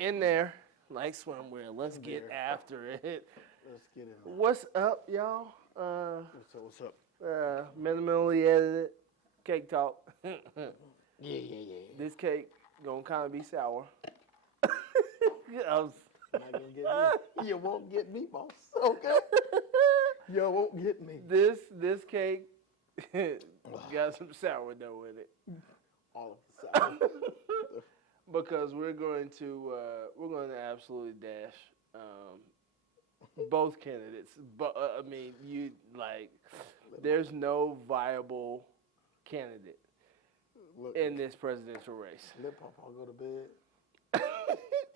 in there like swimwear. Let's get after it. Let's get it. What's up, y'all? What's up? Minimally edited cake talk. Yeah. This cake gonna kind of be sour. Not gonna get me. You won't get me, boss. Okay. You won't get me. This cake got some sourdough in it. All of the sour. Because we're going to absolutely dash both candidates. But I mean, there's no viable candidate in this presidential race. Let Papa go to bed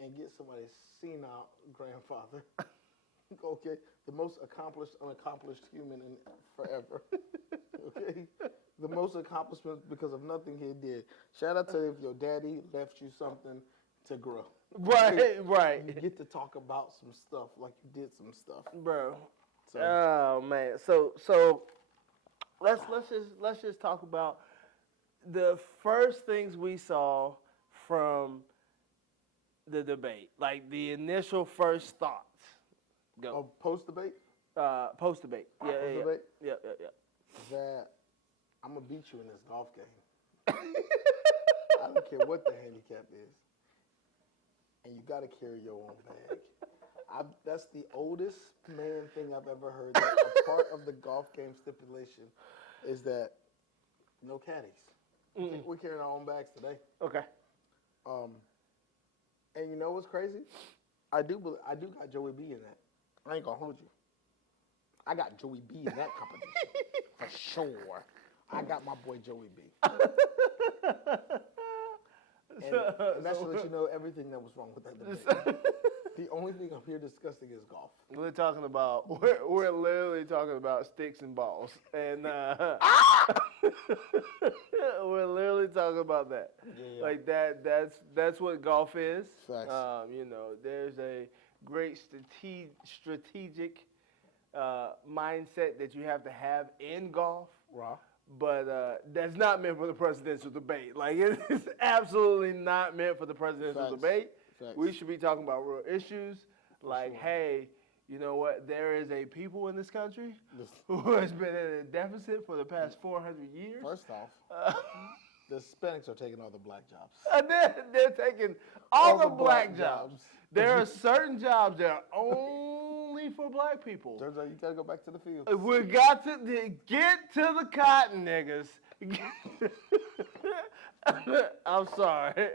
and get somebody's senile grandfather. Okay, the most unaccomplished human in forever. Okay, the most accomplishments because of nothing he did. Shout out to if your daddy left you something to grow. Right. You get to talk about some stuff like you did some stuff, Bro. So, Oh man. So let's just talk about the first things we saw from the debate, like the initial first thoughts. Go. Oh, post debate. Post debate. Yeah. That I'm gonna beat you in this golf game. I don't care what the handicap is, and you got to carry your own bag. That's the oldest man thing I've ever heard. That a part of the golf game stipulation is that no caddies. We're carrying our own bags today. Okay. And you know what's crazy? I do got Joey B in that. I ain't gonna hold you. I got Joey B in that competition for sure. I got my boy Joey B. And that's to let you know everything that was wrong with that debate. The only thing I'm here discussing is golf. We're talking about we're literally talking about sticks and balls, and we're literally talking about that. Yeah. Like that's what golf is. Facts. There's a great strategic mindset that you have to have in golf. Raw. But that's not meant for the presidential debate. Like, it's absolutely not meant for the presidential debate. Facts. We should be talking about real issues. Like, hey, you know what? There is a people in this country who has been in a deficit for the past 400 years. First off, the Hispanics are taking all the black jobs. And they're taking all the black jobs. There are certain jobs that are only for black people. Turns out you gotta go back to the field. We got to get to the cotton, niggas. I'm sorry.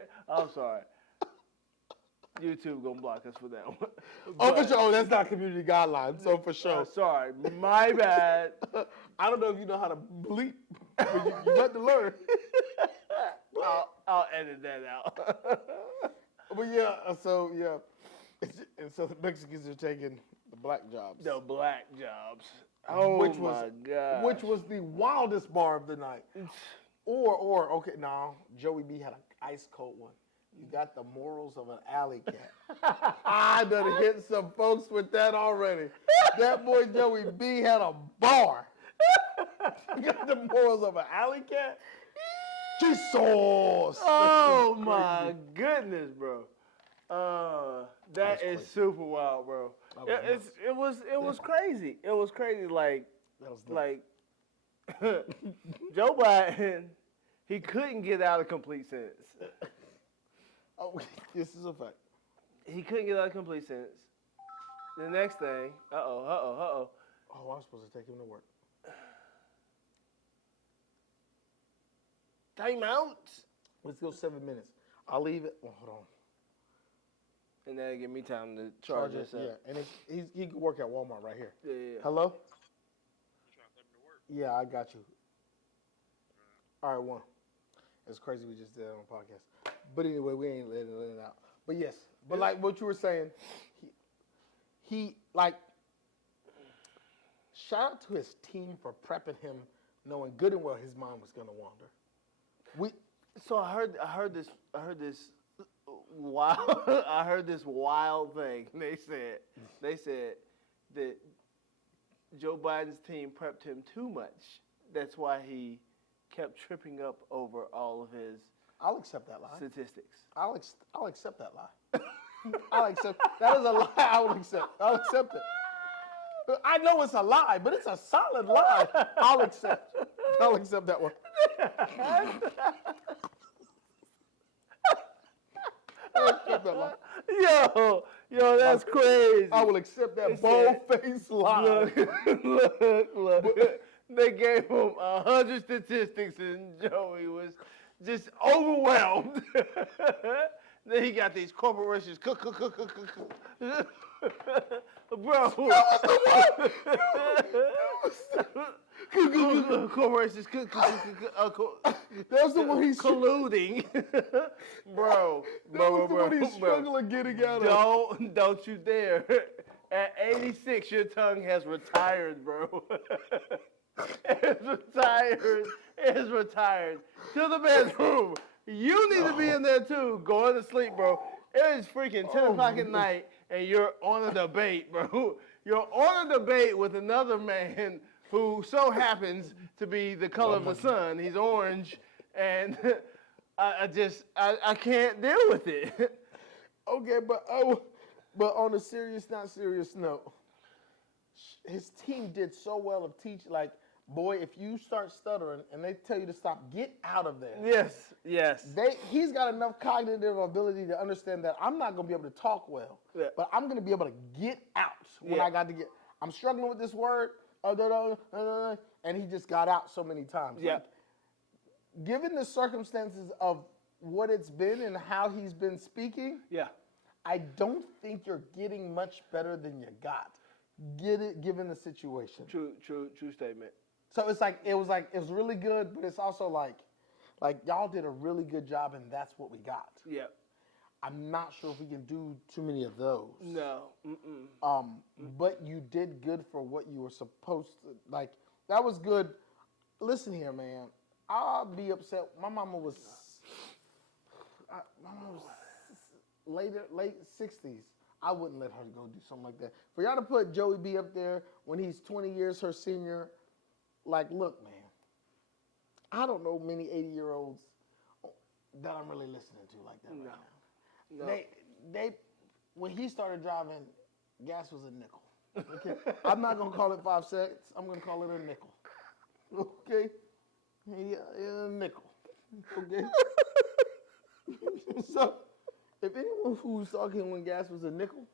YouTube gonna block us for that one. For sure. Oh, that's not community guidelines. So for sure. Sorry, my bad. I don't know if you know how to bleep, but you got to learn. I'll edit that out. But yeah, and so the Mexicans are taking the black jobs. The black jobs. Oh my God. Which was the wildest bar of the night. Okay, now Joey B had an ice cold one. You got the morals of an alley cat. I done hit some folks with that already. That boy Joey B had a bar. You got the morals of an alley cat? Jesus! Oh my goodness, bro. That is super wild, bro. It was crazy. It was crazy. Like Joe Biden, he couldn't get out a complete sentence. Oh, this is a fact. He couldn't get out a complete sentence. The next thing, Oh, I'm supposed to take him to work. Time out. Let's go 7 minutes. I'll leave it. Oh, hold on. And that'll give me time to charge this up. Yeah, and he can work at Walmart right here. Yeah. Hello? You trying to put him to work? Yeah, I got you. All right, one. It's crazy we just did it on a podcast. But anyway, we ain't letting it out. But yes, but like what you were saying, he shout out to his team for prepping him, knowing good and well his mind was gonna wander. So I heard this wild thing. They said that Joe Biden's team prepped him too much. That's why he kept tripping up over all of his I'll accept that lie. statistics. I'll accept that lie. I'll accept. That is a lie. I will accept. I'll accept it. I know it's a lie, but it's a solid lie. I'll accept. I'll accept that one. I'll accept that lie. Yo, that's crazy. I will accept that It bold-faced lie. Look. They gave him 100 statistics, and Joey was just overwhelmed. Then he got these corporations. Bro. Corporations. That's the one he's colluding. Bro. That was the one he's struggling getting out of. Don't you dare. At 86, your tongue has retired, bro. It's retired. To the bedroom. You need to be in there too. Going to sleep, bro. It is freaking 10 o'clock at night, and you're on a debate, bro. You're on a debate with another man who so happens to be the color of the sun. He's orange, and I can't deal with it. Okay, but on a serious, not serious note, his team did so well of teaching. Like, boy, if you start stuttering and they tell you to stop, get out of there. Yes. He's got enough cognitive ability to understand that I'm not going to be able to talk well, but I'm going to be able to get out when I got to get. I'm struggling with this word, and he just got out so many times. Yeah. Like, given the circumstances of what it's been and how he's been speaking, I don't think you're getting much better than you got. Given the situation. True statement. So it was really good, but it's also like y'all did a really good job, and that's what we got. Yeah. I'm not sure if we can do too many of those. No. But you did good for what you were supposed to. Like, that was good. Listen here, man. I'll be upset. My mama was late 60s. I wouldn't let her go do something like that. For y'all to put Joey B up there when he's 20 years her senior, like, look, man, I don't know many 80-year-olds that I'm really listening to like that right now. No. They when he started driving, gas was a nickel. Okay? I'm not gonna call it 5 cents. I'm gonna call it a nickel. Okay? Yeah, a nickel. Okay? So, if anyone who's talking when gas was a nickel,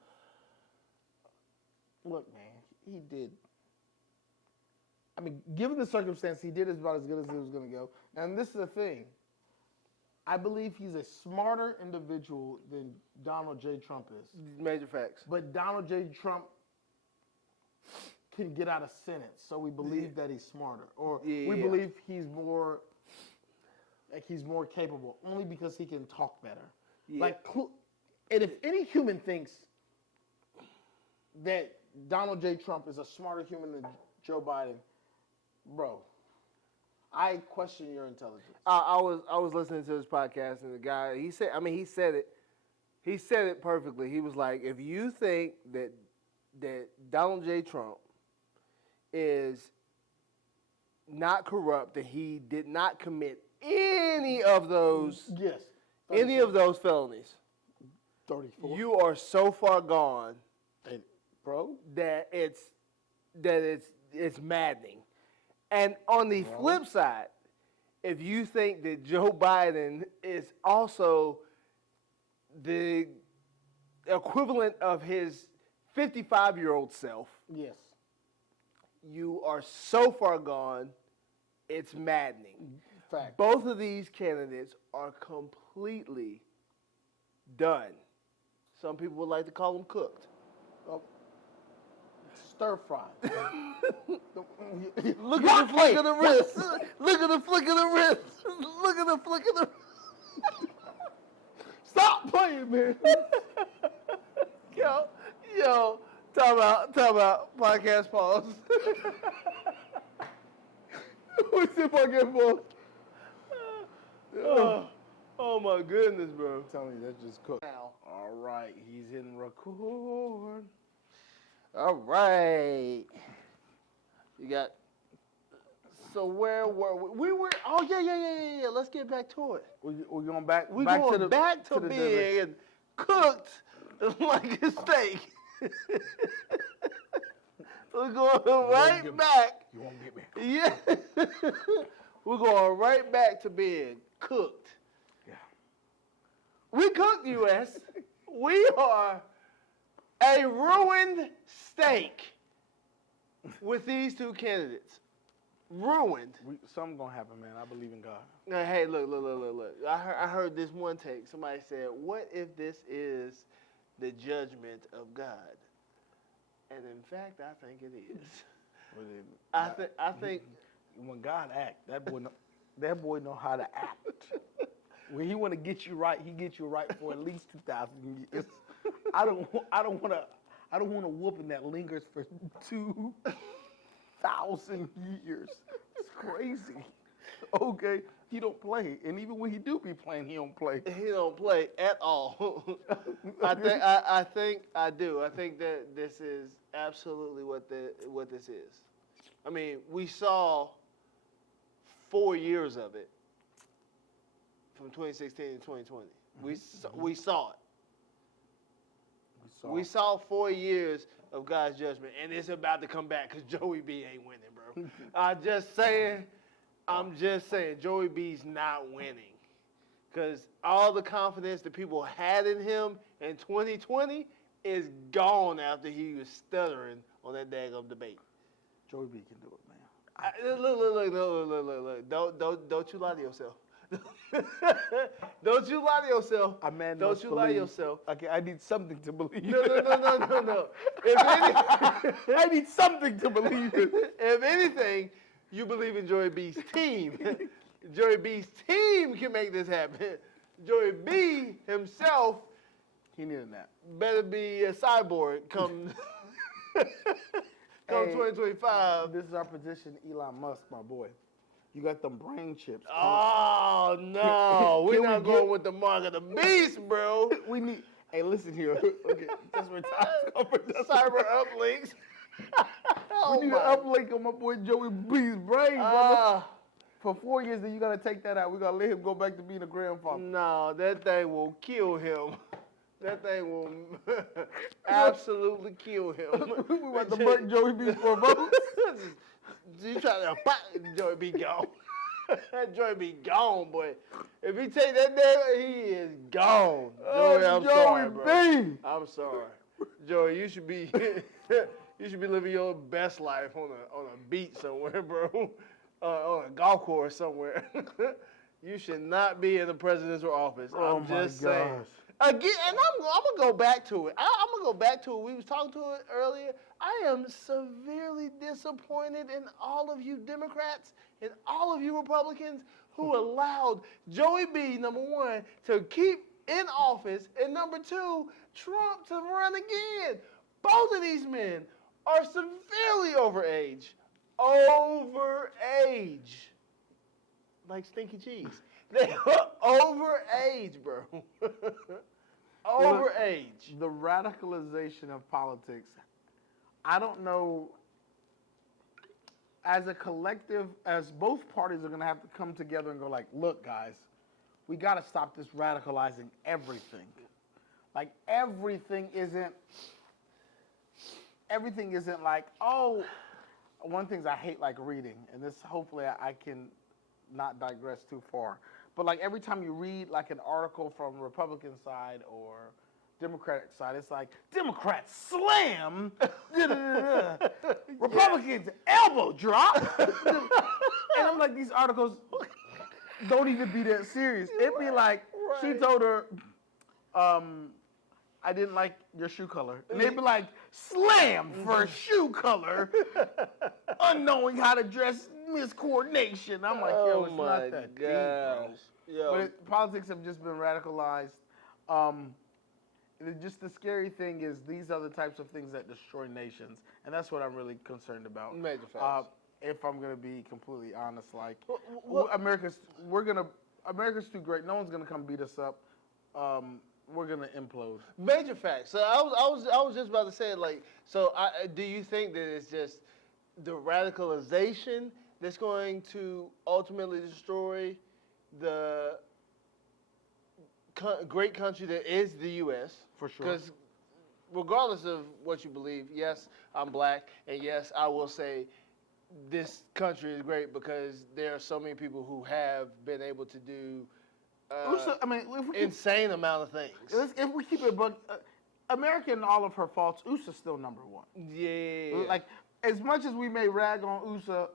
look, man, he did. I mean, given the circumstance, he did about as good as it was going to go. And this is the thing. I believe he's a smarter individual than Donald J. Trump is. Major facts. But Donald J. Trump can get out a sentence, so we believe that he's smarter. Or we believe he's more capable, only because he can talk better. Yeah. And if any human thinks that Donald J. Trump is a smarter human than Joe Biden, bro, I question your intelligence. I was listening to this podcast, and the guy, he said it perfectly. He was like, if you think that Donald J. Trump is not corrupt, that he did not commit any of those felonies, 34. you are so far gone, bro, that it's maddening. And on the flip side, if you think that Joe Biden is also the equivalent of his 55-year-old self, yes, you are so far gone, it's maddening. Fact. Both of these candidates are completely done. Some people would like to call them cooked. Stir fry. Look at the flick of the wrist. Look at the flick of the wrist. Look at the flick of the wrist. Stop playing, man. Yo, time out. Podcast pause. What's the podcast pause? Oh my goodness, bro. I'm telling you, that's just cooked. Now. All right, he's in record. All right. You got. So where were we? We were. Oh yeah. Let's get back to it. We're going back. We're back going to the, back to the being cooked like a steak. We're going right back. You won't get me. Yeah. We're going right back to being cooked. Yeah. We cooked, U.S. We are a ruined steak with these two candidates. Ruined. Something gonna happen, man. I believe in God. Now, hey, look. I heard this one take. Somebody said, "What if this is the judgment of God?" And in fact, I think it is. I think When God acts, that boy know how to act. When he want to get you right, he gets you right for at least 2,000 years. I don't want a whooping that lingers for 2,000 years. It's crazy. Okay, he don't play, and even when he do be playing, he don't play. he don't play at all. I think I do. I think that this is absolutely what this is. I mean, we saw 4 years of it from 2016 to 2020. We saw it. We saw 4 years of God's judgment, and it's about to come back because Joey B ain't winning, bro. I'm just saying, Joey B's not winning. Because all the confidence that people had in him in 2020 is gone after he was stuttering on that daggum debate. Joey B can do it, man. Look. Don't you lie to yourself. Don't you lie to yourself. A man Don't must you lie to believe. yourself. Okay, I need something to believe. No. I need something to believe in. If anything, you believe in Joey B's team. Joey B's team can make this happen. Joey B himself He needed that. better be a cyborg come 2025. This is our position, Elon Musk, my boy. You got them brain chips. Oh no, we're Can we not going with the mark of the beast, bro. We need. Hey, listen here. Okay, that's where time's over. Cyber uplinks. We need an uplink on my boy Joey B's brain, brother. For 4 years, then you gotta take that out. We gotta let him go back to being a grandfather. No, that thing will kill him. That thing will absolutely kill him. We want to burn Joey B for a vote. You trying to Joey B gone. Joey B gone, boy. If he take that nigga, he is gone. Joey, I'm sorry, bro. B. I'm sorry, Joey. You should be living your best life on a beach somewhere, bro. On a golf course somewhere. You should not be in the presidential office. I'm just saying. Again, and I'm gonna go back to it. I'm gonna go back to it. We was talking to it earlier. I am severely disappointed in all of you Democrats and all of you Republicans who allowed Joey B, number one, to keep in office, and number two, Trump to run again. Both of these men are severely overage. Overage. Like stinky cheese. They are overage, bro. Overage. The radicalization of politics, I don't know, as a collective, as both parties are going to have to come together and go like, look, guys, we got to stop this radicalizing everything. Like, everything isn't like, oh, one thing I hate, like, reading, and this, hopefully I can not digress too far. But like every time you read like an article from Republican side or Democratic side, it's like Democrats slam, Republicans elbow drop, and I'm like, these articles don't even be that serious. It'd be like she told her, I didn't like your shoe color, and they'd be like, slam for shoe color, unknowing how to dress. Miscoordination. I'm like, yo, it's not that deep, bro. But politics have just been radicalized. Just the scary thing is these are the types of things that destroy nations, and that's what I'm really concerned about. Major facts. If I'm gonna be completely honest, like America's too great. No one's gonna come beat us up. We're gonna implode. Major facts. So I was just about to say, like, so do you think that it's just the radicalization that's going to ultimately destroy the great country that is the U.S.? For sure. Because regardless of what you believe, yes, I'm black, and yes, I will say this country is great because there are so many people who have been able to do USA, I mean, if we keep, insane amount of things. if we keep it, but America and all of her faults, USA's still number one. Yeah. Like, as much as we may rag on USA,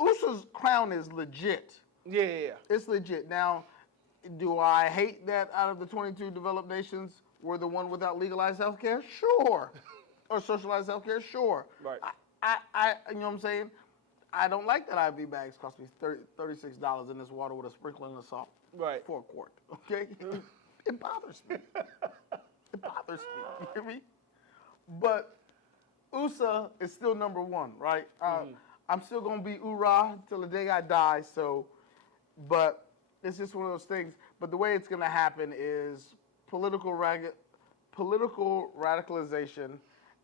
USA's crown is legit. Yeah. It's legit. Now, do I hate that out of the 22 developed nations, we're the one without legalized health care? Sure. Or socialized health care? Sure. Right. You know what I'm saying? I don't like that IV bags cost me $36 in this water with a sprinkling of salt. Right. For a quart. Okay? It bothers me. It bothers me. You hear me? But USA is still number one, right? I'm still going to be URA till the day I die, so, but it's just one of those things. But the way it's going to happen is political radicalization,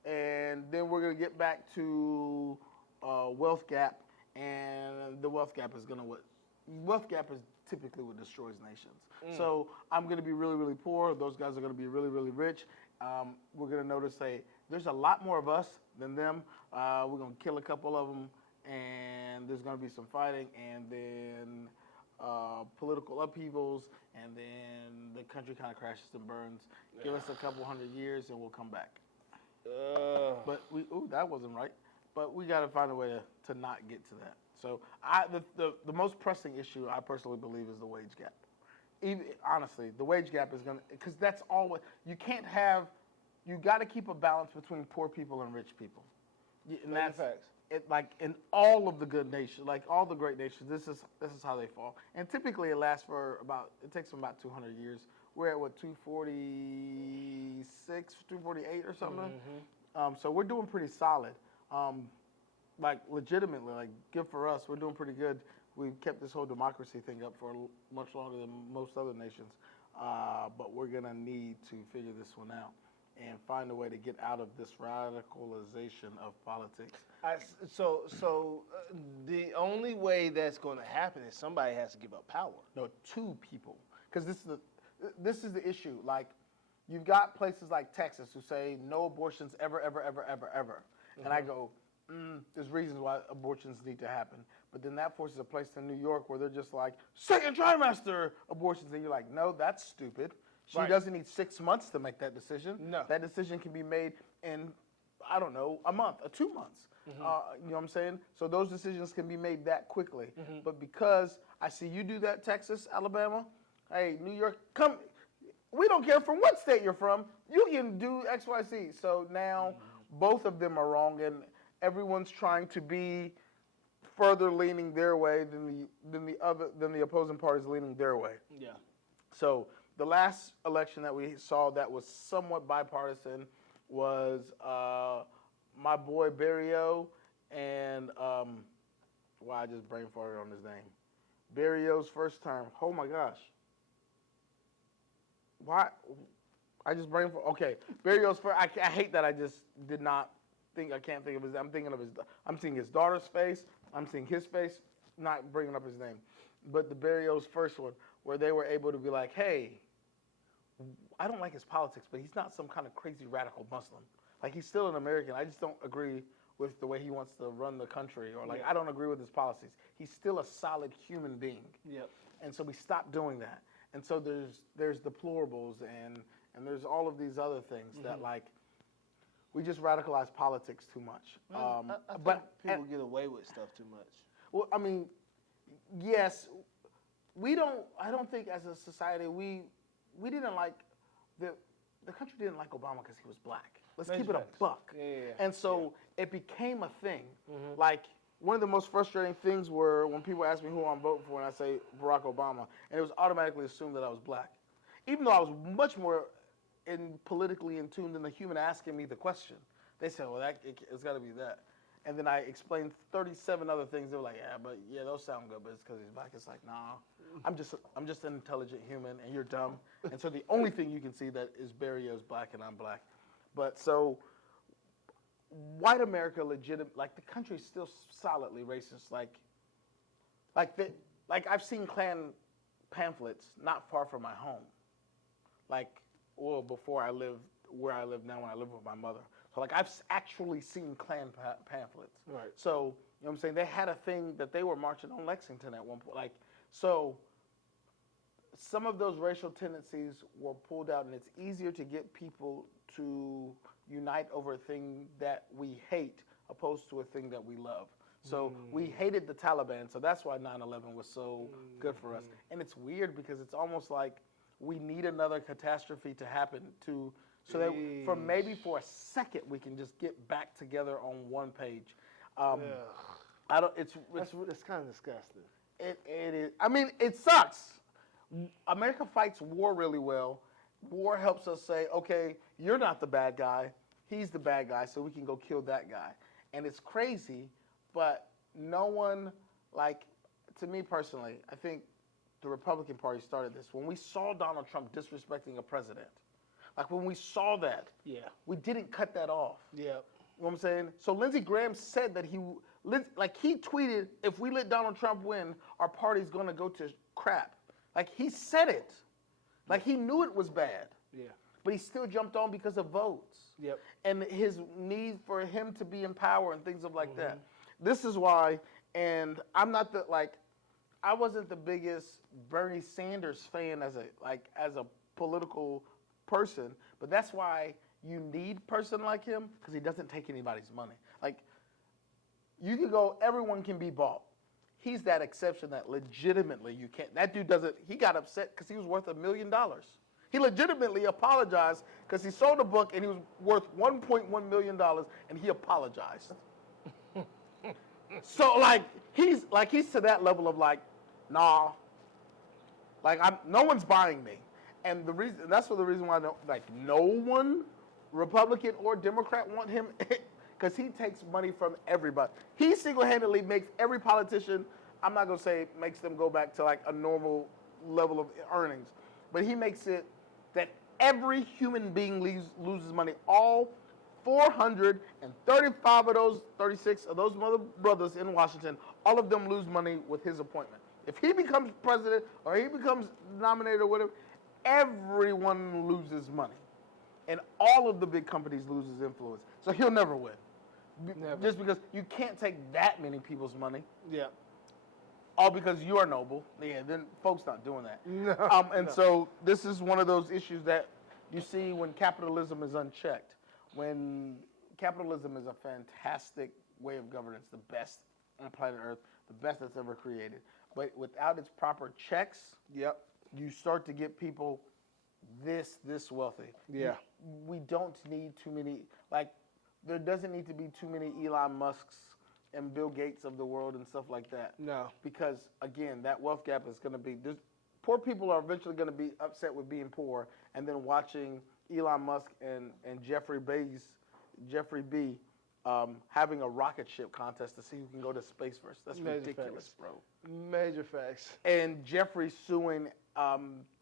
and then we're going to get back to wealth gap, and the wealth gap is typically what destroys nations. So I'm going to be really, really poor. Those guys are going to be really, really rich. We're going to notice, there's a lot more of us than them. We're going to kill a couple of them, and there's going to be some fighting, and then political upheavals, and then the country kind of crashes and burns. Give us a couple 100 years, and we'll come back. But that wasn't right. But we got to find a way to not get to that. So the most pressing issue I personally believe is the wage gap. Honestly, the wage gap is going to, because that's all, you got to keep a balance between poor people and rich people. And that's facts. It, like in all of the good nations, like all the great nations, this is how they fall. And typically it takes them about 200 years. We're at what, 246, 248 or something? Mm-hmm. So we're doing pretty solid. Like legitimately, like good for us. We're doing pretty good. We've kept this whole democracy thing up for much longer than most other nations. But we're going to need to figure this one out and find a way to get out of this radicalization of politics. The only way that's going to happen is somebody has to give up power. No, two people. Because this is the issue. Like, you've got places like Texas who say no abortions ever, ever, ever, ever, ever. Mm-hmm. And I go, there's reasons why abortions need to happen. But then that forces a place in New York where they're just like, second trimester abortions. And you're like, no, that's stupid. She doesn't need 6 months to make that decision. No. That decision can be made in, I don't know, a month or 2 months. Mm-hmm. You know what I'm saying? So those decisions can be made that quickly. Mm-hmm. But because I see you do that, Texas, Alabama, hey, New York, come. We don't care from what state you're from. You can do X, Y, Z. So now both of them are wrong, and everyone's trying to be further leaning their way than the opposing parties leaning their way. Yeah. So the last election that we saw that was somewhat bipartisan was my boy Barrio and I just brain farted on his name. Barrio's first term. Oh my gosh. Why? I just brain farted. Okay, Barrio's first. I hate that I just did not think. I can't think of his. I'm thinking of his. I'm seeing his daughter's face. I'm seeing his face. Not bringing up his name, but the Barrio's first one, where they were able to be like, hey, I don't like his politics, but he's not some kind of crazy radical Muslim. Like, he's still an American. I just don't agree with the way he wants to run the country, or like, I don't agree with his policies. He's still a solid human being. Yep. And so we stopped doing that. And so there's deplorables and there's all of these other things that, like, we just radicalize politics too much. I think people get away with stuff too much. Well, I mean, yes, I don't think as a society we didn't like, the country didn't like Obama because he was black. Let's keep it a buck. Yeah. And so it became a thing. Mm-hmm. Like, one of the most frustrating things were when people ask me who I'm voting for and I say Barack Obama, and it was automatically assumed that I was black. Even though I was much more politically in tune than the human asking me the question. They said, well, it's got to be that. And then I explained 37 other things. They were like, yeah, those sound good, but it's because he's black. It's like, nah, I'm just an intelligent human, and you're dumb. And so the only thing you can see that is Barrio's black and I'm black. But so white America like the country's still solidly racist. Like I've seen Klan pamphlets not far from my home. Like, well, before I lived where I live now when I live with my mother. So like I've actually seen Klan pamphlets. Right. So you know what I'm saying? They had a thing that they were marching on Lexington at one point. Like so. Some of those racial tendencies were pulled out, and it's easier to get people to unite over a thing that we hate opposed to a thing that we love. So we hated the Taliban, so that's why 9/11 was so good for us. And it's weird because it's almost like we need another catastrophe to happen so that for a second we can just get back together on one page. I don't. It's kind of disgusting. It is. I mean, it sucks. America fights war really well. War helps us say, okay, you're not the bad guy. He's the bad guy, so we can go kill that guy. And it's crazy, but no one, like, to me personally, I think the Republican Party started this. When we saw Donald Trump disrespecting a president, like when we saw that, we didn't cut that off. Yeah. You know what I'm saying? So Lindsey Graham said that he tweeted, if we let Donald Trump win, our party's going to go to crap. Like, he said it. Like, he knew it was bad. Yeah. But he still jumped on because of votes. Yep. And his need for him to be in power and things of like that. This is why, and I'm not I wasn't the biggest Bernie Sanders fan as a political person, but that's why you need a person like him, because he doesn't take anybody's money. Like, you can go, everyone can be bought. He's that exception that legitimately you can't. That dude doesn't. He got upset because he was worth $1 million. He legitimately apologized because he sold a book and he was worth $1.1 million and he apologized. So he's to that level of nah. No one's buying me, and that's the reason why no one, Republican or Democrat, want him. Because he takes money from everybody. He single-handedly makes every politician, I'm not going to say makes them go back to a normal level of earnings, but he makes it that every human being loses money. All 435 of those, 36 of those mother brothers in Washington, all of them lose money with his appointment. If he becomes president or he becomes nominated or whatever, everyone loses money. And all of the big companies loses influence. So he'll never win. Never. Just because you can't take that many people's money. Yeah. All because you are noble. Yeah, then folks not doing that. No. So this is one of those issues that you see when capitalism is unchecked. When capitalism is a fantastic way of governance, the best on planet Earth, the best that's ever created. But without its proper checks, you start to get people this wealthy. Yeah. We don't need too many, there doesn't need to be too many Elon Musks and Bill Gates of the world and stuff like that. No. Because, again, that wealth gap is going to be, poor people are eventually going to be upset with being poor and then watching Elon Musk and Jeffrey B. Having a rocket ship contest to see who can go to space first. That's Major ridiculous, facts. bro. Major facts. And Jeffrey suing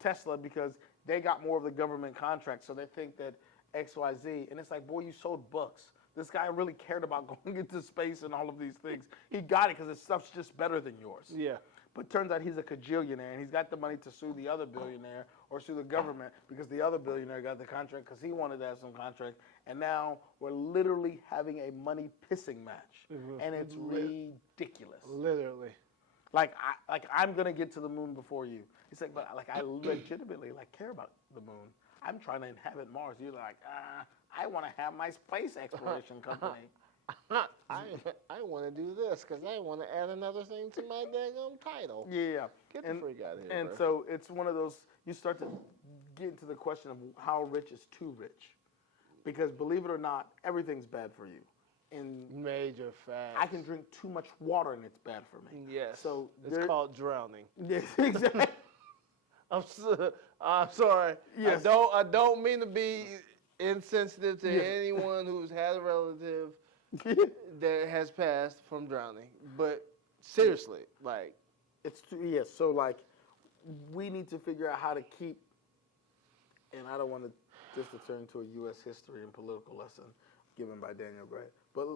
Tesla because they got more of the government contract, so they think that XYZ. And it's like, boy, you sold books. This guy really cared about going into space and all of these things. He got it because his stuff's just better than yours. Yeah. But turns out he's a cajillionaire, and he's got the money to sue the other billionaire or sue the government because the other billionaire got the contract because he wanted to have some contract. And now we're literally having a money pissing match, and it's ridiculous. Literally. I'm gonna get to the moon before you. It's like, but I legitimately care about the moon. I'm trying to inhabit Mars. You're like, I want to have my space exploration company. I want to do this because I want to add another thing to my daggone title. Yeah. Get the freak out of here. And bro. so it's one of those, you start to get into the question of how rich is too rich. Because believe it or not, everything's bad for you. And Major facts. I can drink too much water and it's bad for me. Yes. So it's called drowning. Yes, exactly. I'm sorry. Yes. I don't mean to be insensitive to anyone who's had a relative that has passed from drowning. But seriously, it's too, yes. So we need to figure out how to keep, and I don't want to just to turn into a U.S. history and political lesson given by Daniel Gray, but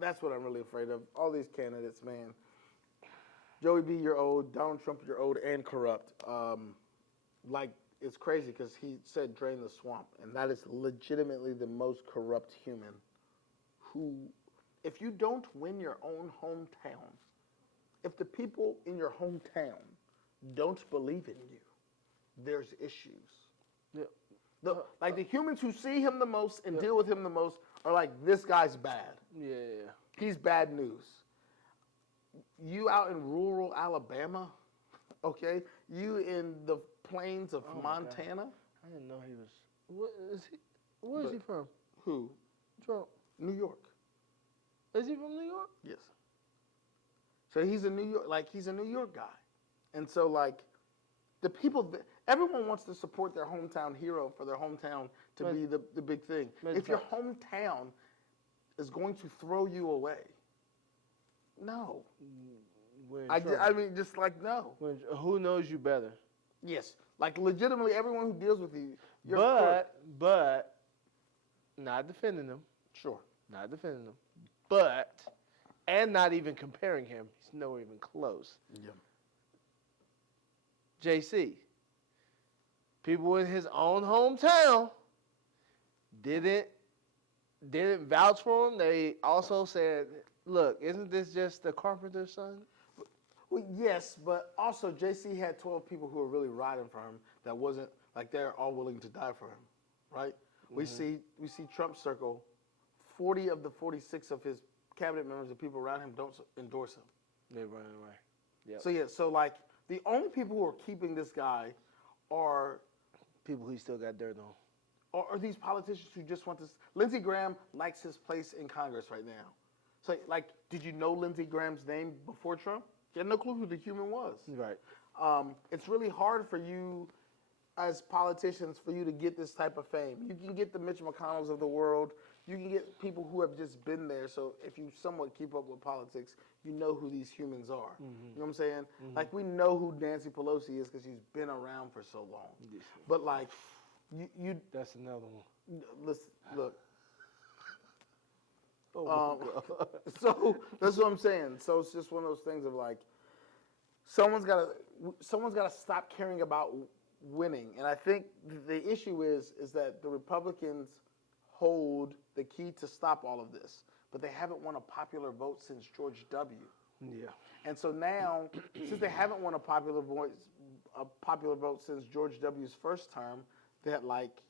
that's what I'm really afraid of. All these candidates, man. Joey B, you're old. Donald Trump, you're old and corrupt. it's crazy because he said drain the swamp, and that is legitimately the most corrupt human. Who, if you don't win your own hometown, if the people in your hometown don't believe in you, there's issues. Yeah. Like the humans who see him the most and deal with him the most are like, this guy's bad. Yeah. He's bad news. You out in rural Alabama, okay? You in the plains of Oh my Montana. I didn't know he was. What is he? Where is he from? Who? Trump. New York. Is he from New York? Yes. So he's a New York guy. And so like the people, everyone wants to support their hometown hero for their hometown to be the big thing. If your hometown is going to throw you away, no. I mean, just like no. Who knows you better? Yes, like legitimately, everyone who deals with you, you're But, not defending him. sure. Not defending him. But, and not even comparing him. He's nowhere even close. Yeah. JC. People in his own hometown didn't vouch for him. They also said, look, isn't this just the carpenter's son? Well, yes, but also JC had 12 people who were really riding for him. That wasn't like they're all willing to die for him, right? Mm-hmm. We see Trump's circle. 40 of the 46 of his cabinet members and people around him don't endorse him. They're running away. Yep. So yeah, so like the only people who are keeping this guy are People he still got dirt on. are these politicians who just want this. Lindsey Graham likes his place in Congress right now. So like, did you know Lindsey Graham's name before Trump? You had no clue who the human was. Right. It's really hard for you as politicians for you to get this type of fame. You can get the Mitch McConnells of the world. You can get people who have just been there. So if you somewhat keep up with politics, you know who these humans are. You know what I'm saying? Like we know who Nancy Pelosi is because she's been around for so long. Yes. But like, you That's another one. listen, look. Oh, So that's what I'm saying. So it's just one of those things of like, someone's got to stop caring about winning. And I think the issue is that the Republicans hold the key to stop all of this, but they haven't won a popular vote since George W. Yeah. And so now, since they haven't won a popular vote since George W's first term, that like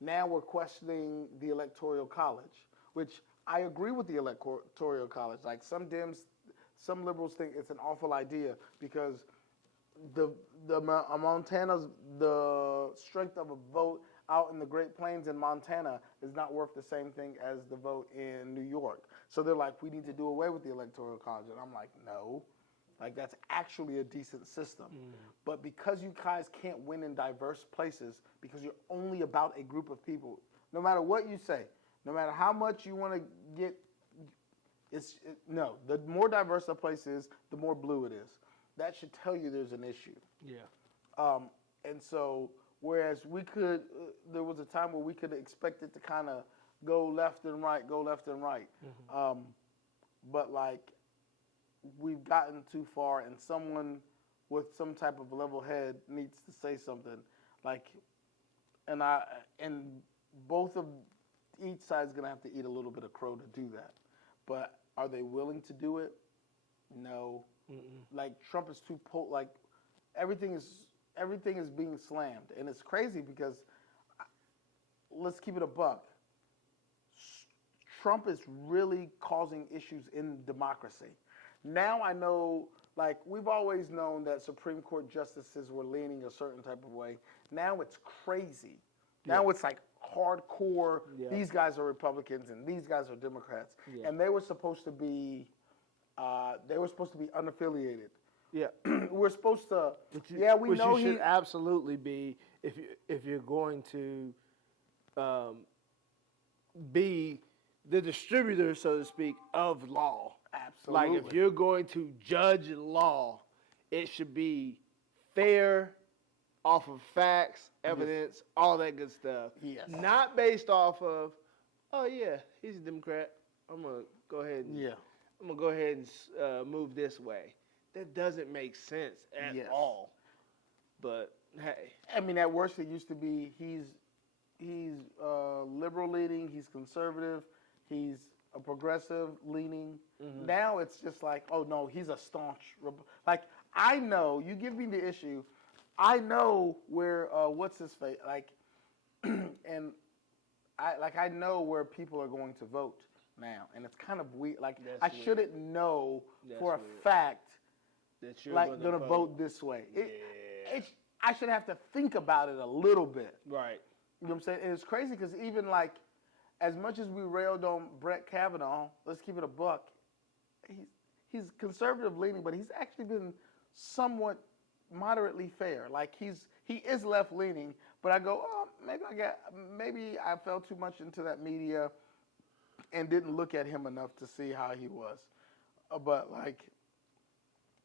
now we're questioning the Electoral College, which I agree with the Electoral College. Like some liberals think it's an awful idea because the strength of a vote out in the Great Plains in Montana is not worth the same thing as the vote in New York. So they're like, we need to do away with the Electoral College. And I'm like, no. Like, that's actually a decent system. But because you guys can't win in diverse places, because you're only about a group of people, no matter what you say, no matter how much you want to get, no. The more diverse a place is, the more blue it is. That should tell you there's an issue. Yeah. And so, whereas there was a time where we could expect it to kind of go left and right. But like, we've gotten too far, and someone with some type of level head needs to say something. Like, and each side's gonna have to eat a little bit of crow to do that. But are they willing to do it? No. Like Trump is too like everything is being slammed, and it's crazy because let's keep it a buck. Trump is really causing issues in democracy. Now I know, like we've always known that Supreme Court justices were leaning a certain type of way. Now it's crazy. Now it's like hardcore. Yeah. These guys are Republicans and these guys are Democrats, and they were supposed to be unaffiliated. Yeah. We're supposed to. Which you should absolutely be if you're going to be the distributor, so to speak, of law. Absolutely. Like if you're going to judge law, it should be fair, off of facts, evidence, all that good stuff. Yes. Not based off of, oh yeah, he's a Democrat. I'm gonna go ahead and move this way. That doesn't make sense at all. But Hey, I mean, at worst, it used to be he's liberal leaning, he's conservative, he's a progressive leaning. Now it's just like, oh no, he's a staunch. Like I know, you give me the issue, I know where what's his face like, and I know where people are going to vote now, and it's kind of weird. Like That's I weird. shouldn't know That's for a weird. fact that you're like gonna vote this way. I should have to think about it a little bit. Right. You know what I'm saying? And it's crazy because even like, as much as we railed on Brett Kavanaugh, let's keep it a buck. He's conservative leaning, but he's actually been somewhat moderately fair. Like he is left leaning, but I go, oh, maybe I fell too much into that media and didn't look at him enough to see how he was. But like,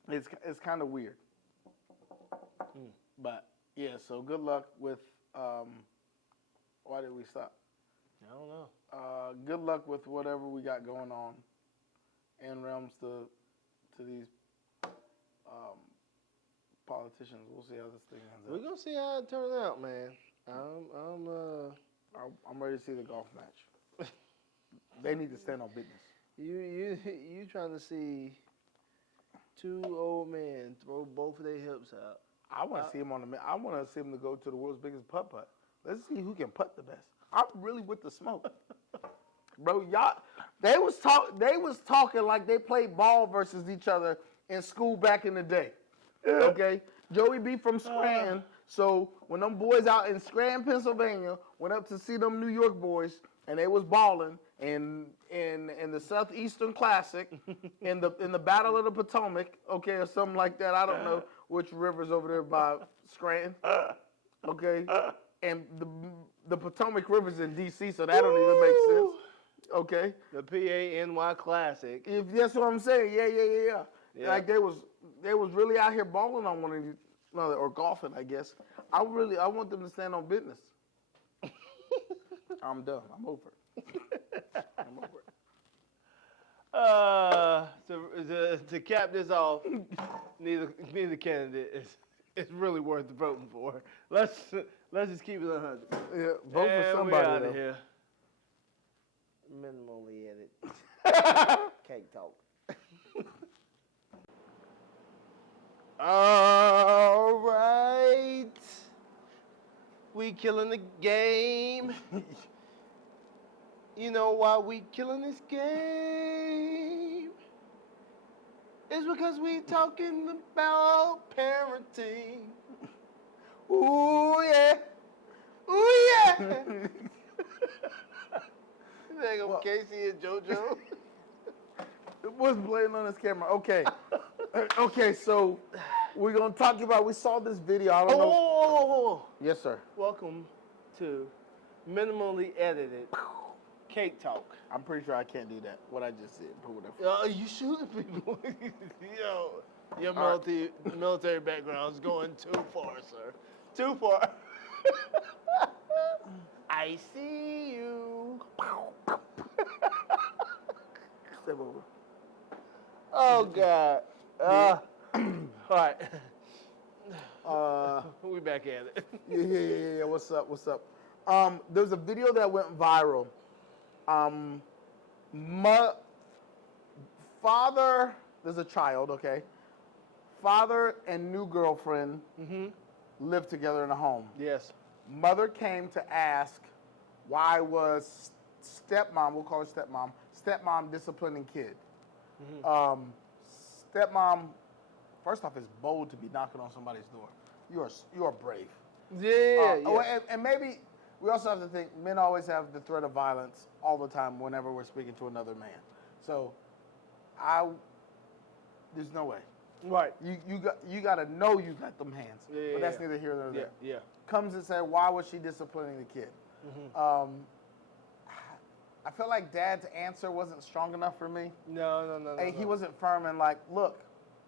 it's kind of weird. But yeah, so good luck with. Why did we stop? I don't know. Good luck with whatever we got going on in realms to these politicians. We'll see how this thing ends We're up. gonna see how it turns out, man. I'm ready to see the golf match. They need to stand on business. You trying to see two old men throw both of their hips out? I want to see him I want to see him to go to the world's biggest putt. Let's see who can putt the best. I'm really with the smoke, bro. Y'all, they was talking like they played ball versus each other in school back in the day. Okay, Joey B from Scranton. So when them boys out in Scranton, Pennsylvania, went up to see them New York boys, and they was balling in the Southeastern Classic, in the Battle of the Potomac, okay, or something like that. I don't know which river's over there by Scranton, okay, and the Potomac River's in D.C., so that don't even make sense, okay. The PANY Classic. If that's what I'm saying, yeah. Yeah. Like they was really out here balling on one another or golfing, I guess. I want them to stand on business. I'm done. I'm over it. I'm over it. To cap this off, neither candidate is really worth voting for. Let's just keep it 100. Yeah, vote for somebody. We're out though. of here. minimally edit. Cake talk. All right. We killing the game. You know why we killing this game? It's because we talking about parenting. Ooh yeah. Ooh yeah. There go Well- Casey and JoJo. What's playing on this camera? Okay. Okay, so we're going to talk about, we saw this video. I don't know. Oh, Yes, sir. welcome to minimally edited Cake Talk. I'm pretty sure I can't do that, what I just said. But whatever. You shooting people. Yo, your All right. military background is going too far, sir. Too far. I see you. Step over. Oh, God. All right. We back at it. Yeah. What's up? There's a video that went viral. Father, there's a child, okay? Father and new girlfriend live together in a home. Yes. Mother came to ask why was stepmom, we'll call her stepmom disciplining kid. Stepmom, first off, is bold to be knocking on somebody's door. You are brave. Yeah. And maybe we also have to think men always have the threat of violence all the time whenever we're speaking to another man. So there's no way. Right. You got to know you got them hands. But that's neither here nor there. Yeah. Comes and said, why was she disciplining the kid? I feel like Dad's answer wasn't strong enough for me. No. He wasn't firm and like, look,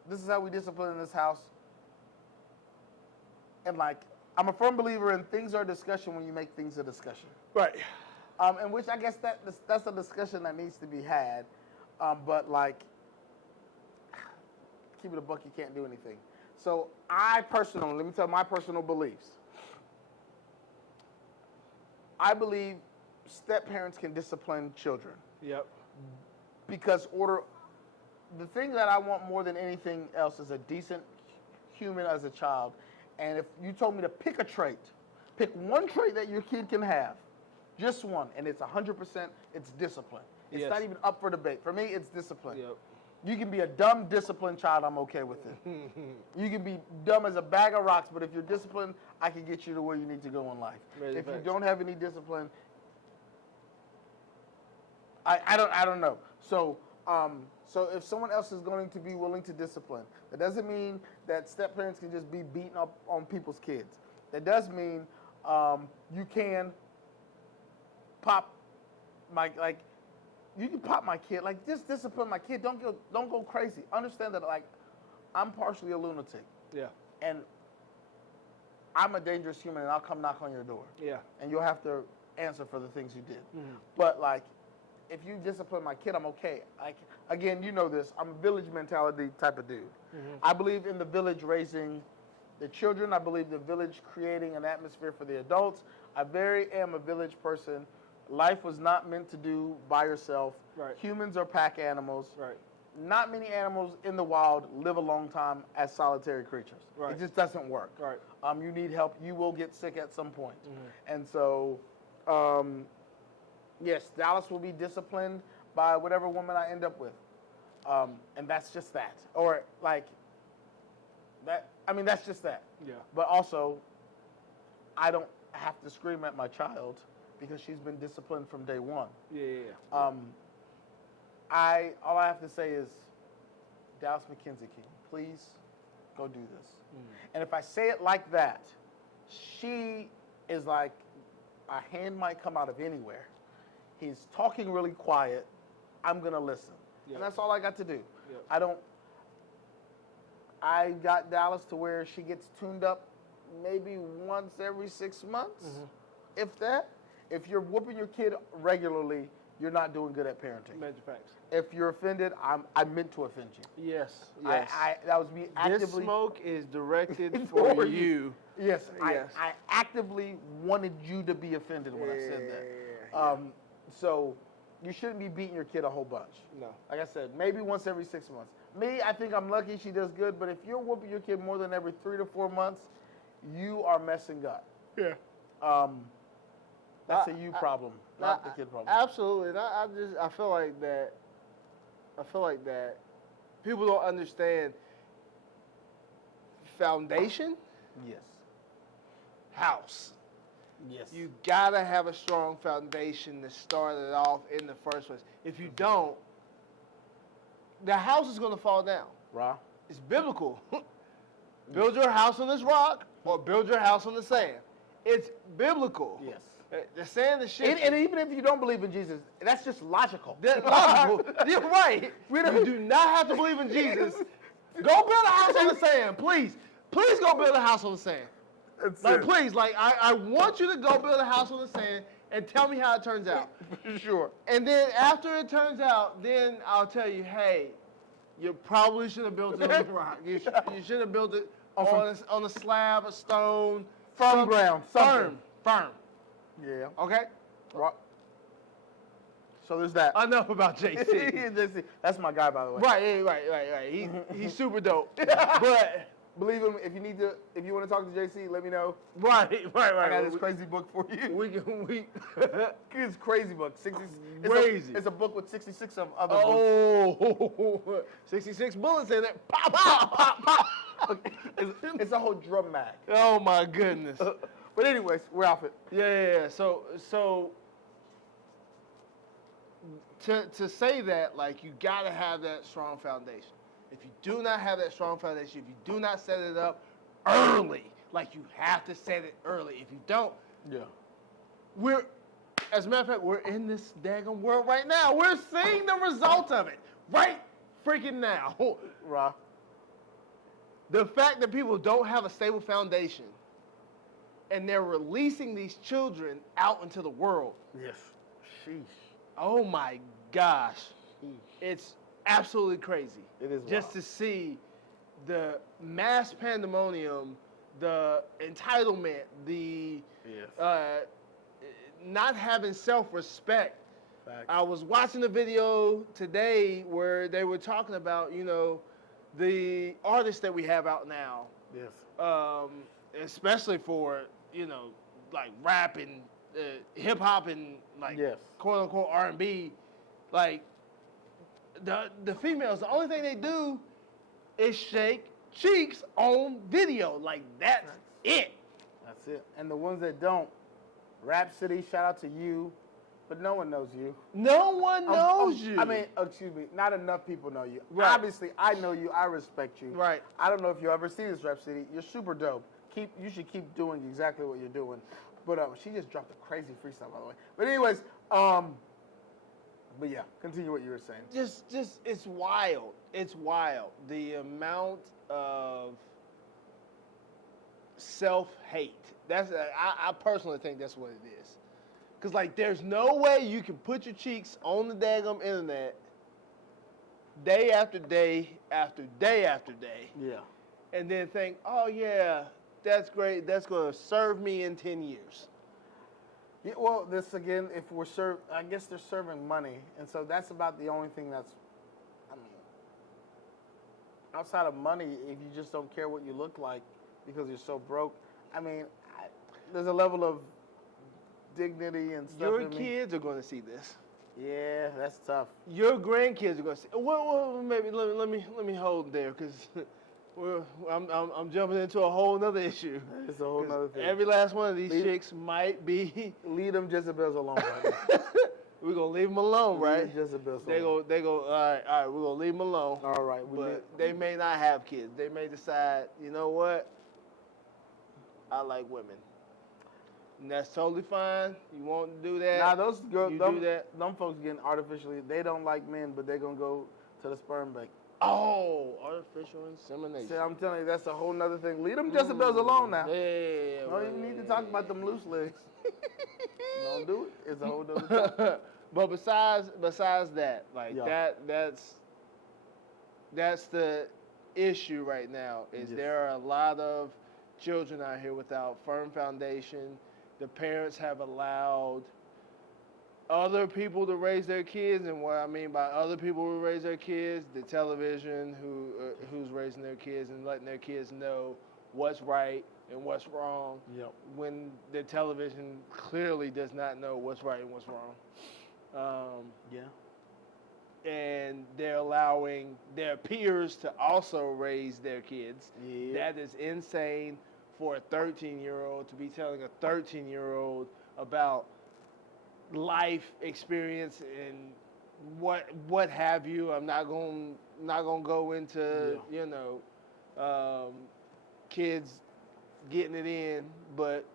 this is how we discipline in this house. And like, I'm a firm believer in things are a discussion when you make things a discussion. Right. In which I guess that's a discussion that needs to be had. But like, keep it a buck, you can't do anything. So let me tell my personal beliefs. I believe step parents can discipline children Yep. because the thing that I want more than anything else is a decent human as a child. And if you told me to pick a trait, pick one trait that your kid can have, just one, and it's 100%, it's discipline. It's Yes. not even up for debate. For me, it's discipline. Yep. You can be a dumb, disciplined child, I'm okay with it. You can be dumb as a bag of rocks, but if you're disciplined, I can get you to where you need to go in life. Very If you facts. don't have any discipline, I don't know. So if someone else is going to be willing to discipline, that doesn't mean that step parents can just be beating up on people's kids. That does mean you can pop you can pop my kid. Like, just discipline my kid. Don't go crazy. Understand that, like, I'm partially a lunatic, Yeah. and I'm a dangerous human, and I'll come knock on your door, Yeah. and you'll have to answer for the things you did. Mhm. But like, if you discipline my kid, I'm okay. Like, again, you know this. I'm a village mentality type of dude. I believe in the village raising the children. I believe the village creating an atmosphere for the adults. I very am a village person. Life was not meant to do by yourself. Right. Humans are pack animals. Right. Not many animals in the wild live a long time as solitary creatures. Right. It just doesn't work. Right. You need help. You will get sick at some point. Mm-hmm. And so, yes, Dallas will be disciplined by whatever woman I end up with. And that's just that. Or like that. I mean, that's just that. Yeah. But also, I don't have to scream at my child because she's been disciplined from day one. Yeah. Yeah. All I have to say is, Dallas McKenzie King, please go do this. And if I say it like that, she is like, a hand might come out of anywhere. He's talking really quiet. I'm gonna listen, Yep. and that's all I got to do. Yep. I got Dallas to where she gets tuned up maybe once every 6 months, if that. If you're whooping your kid regularly, you're not doing good at parenting. Major facts. If you're offended, I meant to offend you. Yes. Yes. That was me This actively. smoke is directed For for you. you. Yes, Yes. I actively wanted you to be offended when I said that. Yeah. So you shouldn't be beating your kid a whole bunch. No. Like I said, maybe once every 6 months. Me, I think I'm lucky she does good, but if you're whooping your kid more than every 3 to 4 months, you are messing up. Yeah. That's a you problem, not the kid problem. Absolutely. And I feel like that. People don't understand foundation, Yes. house. Yes. You gotta have a strong foundation to start it off in the first place. If you don't, the house is gonna fall down. Ra? It's biblical. Build your house on this rock or build your house on the sand. It's biblical. Yes. The sand is shit. And even if you don't believe in Jesus, that's just logical. That's logical. You're right. You do not have to believe in Jesus. Go build a house on the sand, please. Please go build a house on the sand. Like, please, like, I want you to go build a house on the sand and tell me how it turns out. Sure. And then after it turns out, then I'll tell you, hey, you probably should have built it on the rock. You should have built it on a slab, a stone. Firm ground. Firm. Yeah. Okay? Right. So there's that. Enough about JC. That's my guy, by the way. Right. He's super dope. But Believe him. If you want to talk to JC, let me know. right. I got this crazy book for you. We It's crazy book. Crazy. It's a book with 66 of other books. Oh, 66 bullets in it. Pop, pop, pop, pop. It's a whole drum mag. Oh my goodness. But anyways, we're off it. Yeah. So to say that, like, you gotta have that strong foundation. If you do not have that strong foundation, if you do not set it up early, like, you have to set it early. If you don't, Yeah. as a matter of fact, we're in this daggone world right now. We're seeing the result of it right freaking now. Ra. The fact that people don't have a stable foundation and they're releasing these children out into the world. Yes. Sheesh. Oh my gosh. It's absolutely crazy. It is just wild. to see the mass pandemonium, the entitlement, the not having self-respect. Facts. I was watching a video today where they were talking about, the artists that we have out now, Yes. especially for, like rap and hip hop and like Yes. quote unquote R&B, like the females, the only thing they do is shake cheeks on video. Like that's it. That's it. And the ones that don't, Rhapsody, shout out to you, but no one knows you. No one knows you. I mean, excuse me, not enough people know you. Right. Obviously, I know you. I respect you. Right. I don't know if you ever see this Rhapsody. You're super dope. You should keep doing exactly what you're doing. But she just dropped a crazy freestyle, by the way. But anyways, but yeah, continue what you were saying. just it's wild. It's wild. The amount of self-hate. That's I personally think that's what it is. Cause like there's no way you can put your cheeks on the daggum internet day after day after day after day Yeah. and then think, oh yeah, that's great. That's gonna serve me in 10 years. Yeah, well, this again, if we're I guess they're serving money, and so that's about the only thing that's, I mean, outside of money, if you just don't care what you look like because you're so broke, I mean, there's a level of dignity and stuff. Your in me. kids are gonna see this. Yeah, that's tough. Your grandkids are gonna see. Well, maybe let me hold there because I'm jumping into a whole nother issue. It's a whole nother thing. Every last one of these chicks might be. Leave them Jezebels alone, right? We're gonna leave them alone, right? Leave Jezebels They alone. go. All right. We're gonna leave them alone. All right, But they may not have kids. They may decide, you know what? I like women. And that's totally fine. You want to do that? Nah, those girls, you them, do that. them folks getting artificially, they don't like men, but they're going to go to the sperm bank. Oh, artificial insemination. See, I'm telling you, that's a whole nother thing. Leave them Jezebels alone now. Yeah. Don't even need to talk about them loose legs. Don't do it. It's a whole nother thing. But besides that, like Yeah. that's the issue right now. Is Yes. there are a lot of children out here without firm foundation. The parents have allowed other people to raise their kids, and what I mean by other people who raise their kids, the television who's raising their kids and letting their kids know what's right and what's wrong. Yep. When the television clearly does not know what's right and what's wrong. Yeah. And they're allowing their peers to also raise their kids. Yeah. That is insane for a 13-year-old to be telling a 13-year-old about life experience and what have you. I'm not going to go into kids getting it in, but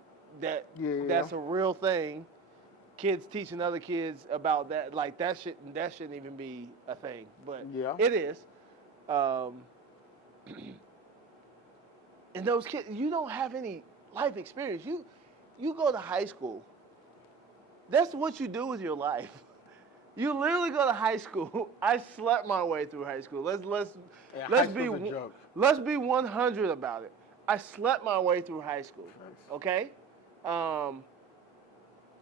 that's a real thing. Kids teaching other kids about that, like that shouldn't even be a thing, but Yeah. it is. And those kids, you don't have any life experience. You go to high school. That's what you do with your life. You literally go to high school. I slept my way through high school. Let's high be school's a joke. let's be 100 about it. I slept my way through high school. Nice. Okay? And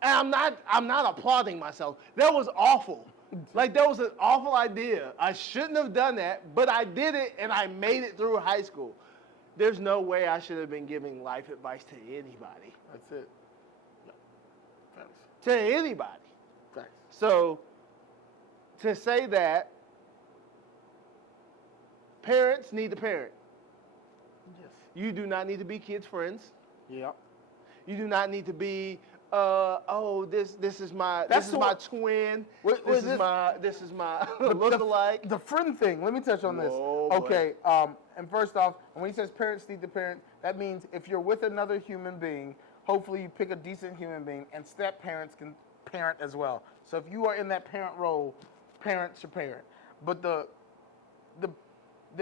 I'm not applauding myself. That was awful. Like that was an awful idea. I shouldn't have done that, but I did it and I made it through high school. There's no way I should have been giving life advice to anybody. That's it. Facts. To anybody. Facts. So to say that parents need to parent. Yes. You do not need to be kids' friends. Yeah. You do not need to be this is my That's my twin. What This is is this? my look-alike. The friend thing. Let me touch on this. Oh, boy. Okay. And first off, when he says parents need to parent, that means if you're with another human being, hopefully you pick a decent human being, and step parents can parent as well. So if you are in that parent role, parents should parent. But the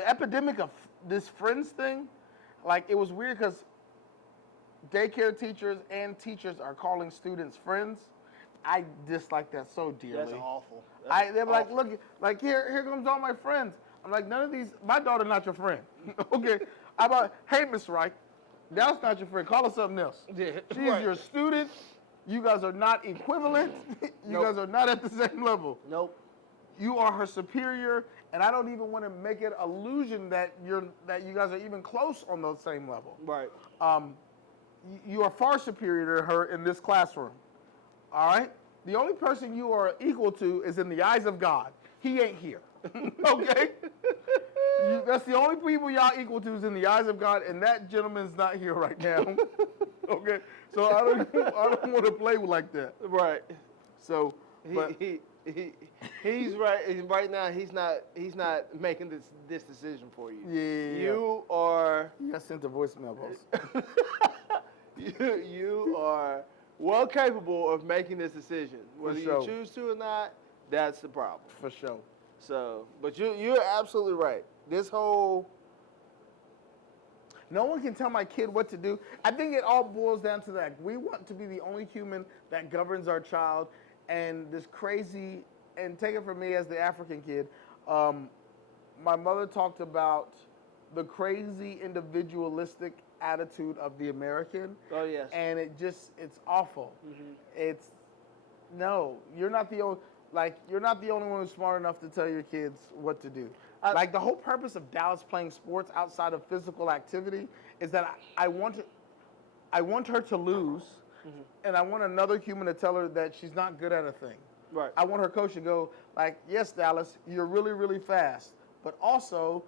epidemic of this friends thing, like it was weird because daycare teachers and teachers are calling students friends. I dislike that so dearly. That's awful. They're like, look, like here comes all my friends. I'm like, none of these. My daughter's not your friend. Okay. How about, hey, Miss Wright, that's not your friend. Call her something else. Yeah, She's right. your student. You guys are not equivalent. You Nope. guys are not at the same level. Nope. You are her superior, and I don't even want to make it illusion that you guys are even close on the same level. Right. You are far superior to her in this classroom. All right? The only person you are equal to is in the eyes of God. He ain't here. Okay? That's the only people y'all equal to is in the eyes of God, and that gentleman's not here right now. Okay? So I don't want to play like that. Right. So, but He's right. And right now, he's not making this decision for you. yeah. You are I sent the voicemail, boss. you are well capable of making this decision. Whether sure. you choose to or not, that's the problem. For sure. So, but you're absolutely right. This whole No one can tell my kid what to do. I think it all boils down to that. We want to be the only human that governs our child. And this crazy, and take it from me as the African kid, my mother talked about the crazy individualistic attitude of the American. oh yes. And it's awful. It's, no, you're not the only one who's smart enough to tell your kids what to do. Like the whole purpose of Dallas playing sports outside of physical activity is that I want her to lose, and I want another human to tell her that she's not good at a thing. Right. I want her coach to go like, yes, Dallas, you're really, really fast, but also,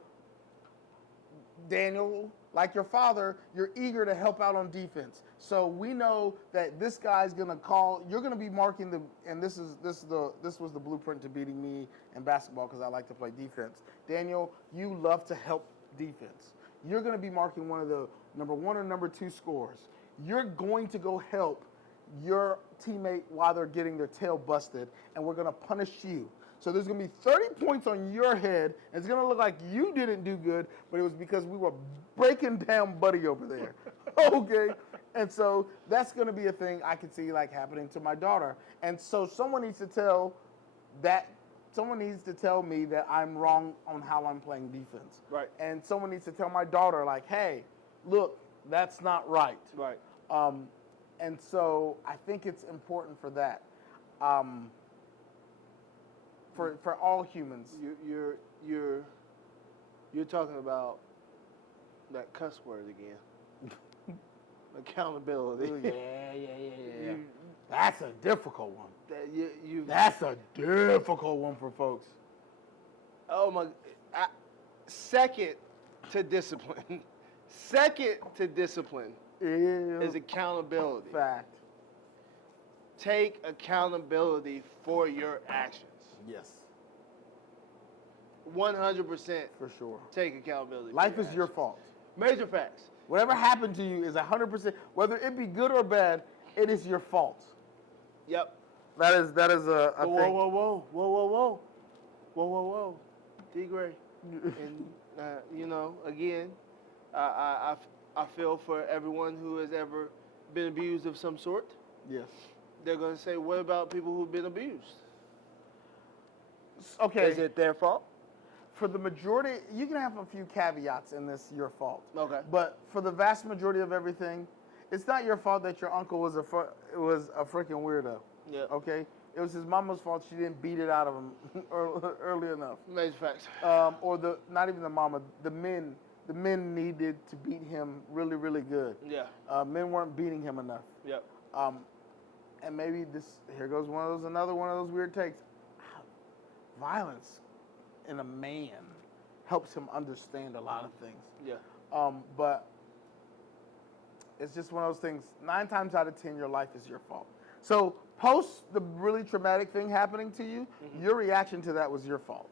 Daniel, like your father, you're eager to help out on defense. So we know that this guy's gonna call. You're gonna be marking and this was the blueprint to beating me in basketball because I like to play defense. Daniel, you love to help defense. You're gonna be marking one of the number 1 or number 2 scores. You're going to go help your teammate while they're getting their tail busted, and we're gonna punish you. So there's going to be 30 points on your head, and it's going to look like you didn't do good, but it was because we were breaking down Buddy over there. Okay? And so that's going to be a thing I could see like happening to my daughter. And so someone needs to tell me that I'm wrong on how I'm playing defense. Right. And someone needs to tell my daughter like, hey, look, that's not right. Right. And so I think it's important for that. For all humans. You're talking about that cuss word again. Accountability. Ooh, yeah. You- That's a difficult one. that you That's a difficult one for folks. oh my second to discipline. Second to discipline Yeah. is accountability. Fact. Take accountability for your actions. Yes. 100% For sure. take accountability. for Life is your actions. fault. Major facts. Whatever happened to you is 100%. Whether it be good or bad, it is your fault. Yep. That is a Whoa, thing. whoa. D. Gray. And, again, I feel for everyone who has ever been abused of some sort. Yes. They're going to say, what about people who've been abused? Okay. Is it their fault? For the majority, you can have a few caveats in this your fault. Okay. But for the vast majority of everything, it's not your fault that your uncle was a freaking weirdo. Yeah. Okay? It was his mama's fault she didn't beat it out of him early enough. Major facts. Or not even the mama, the men needed to beat him really, really good. Yeah. Men weren't beating him enough. Yep. And maybe here goes another one of those weird takes. Violence in a man helps him understand a lot of things. Yeah. But it's just one of those things. 9 times out of 10, your life is your fault. So post the really traumatic thing happening to you, your reaction to that was your fault.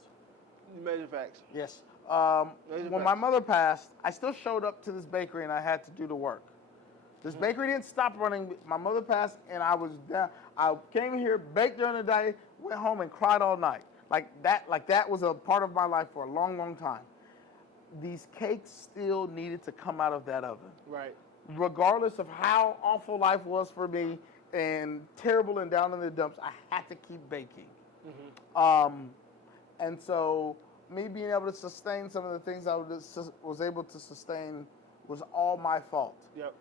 Major facts. Yes. Major When facts. my mother passed, I still showed up to this bakery and I had to do the work. This bakery didn't stop running. My mother passed and I was down. I came here, baked during the day, went home and cried all night. Like that was a part of my life for a long, long time. These cakes still needed to come out of that oven. Right. Regardless of how awful life was for me and terrible and down in the dumps, I had to keep baking. And so me being able to sustain some of the things I was able to sustain was all my fault. Yep.